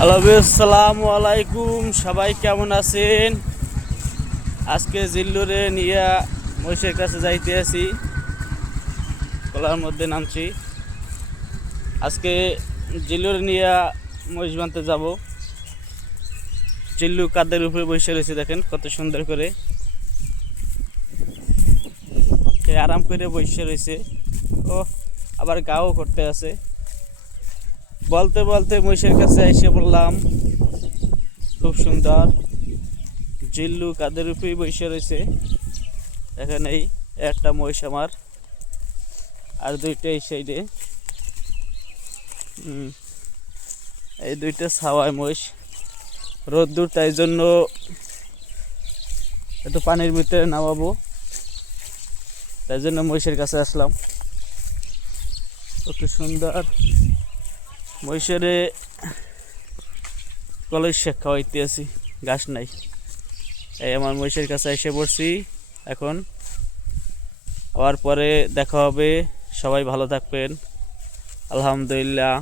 Hello, আসসালামু আলাইকুম। সবাই কেমন আছেন? আজকে জিল্লুরে নিয়ে মহিষের কাছে যাইতে আছি, কলার মধ্যে নামছি। আজকে জিল্লুরে নিয়ে মহিষ বানতে যাব। জিল্লু কাদের উপরে বসে রয়েছে, দেখেন কত সুন্দর করে, সে আরাম করে বসে রয়েছে। ও আবার গাও করতে আছে। বলতে বলতে মহিষের কাছে এসে বললাম, খুব সুন্দর। জিল্লু কাদের উপরেই বসে রয়েছে। দেখেন এই একটা মহিষ আমার, আর দুইটা এই সাইডে। এই দুইটা ছাওয়ায় মহিষ, রোদ্দুর, তাই জন্য একটু পানির ভিতরে নামাবো, তাই জন্য মহিষের কাছে আসলাম। কত সুন্দর মহিষের কলেজ শেখ খাওয়াইতে আছি, ঘাস নাই। এই আমার মহিষের কাছে এসে পড়ছি। এখন আবার পরে দেখা হবে। সবাই ভালো থাকবেন। আলহামদুলিল্লাহ।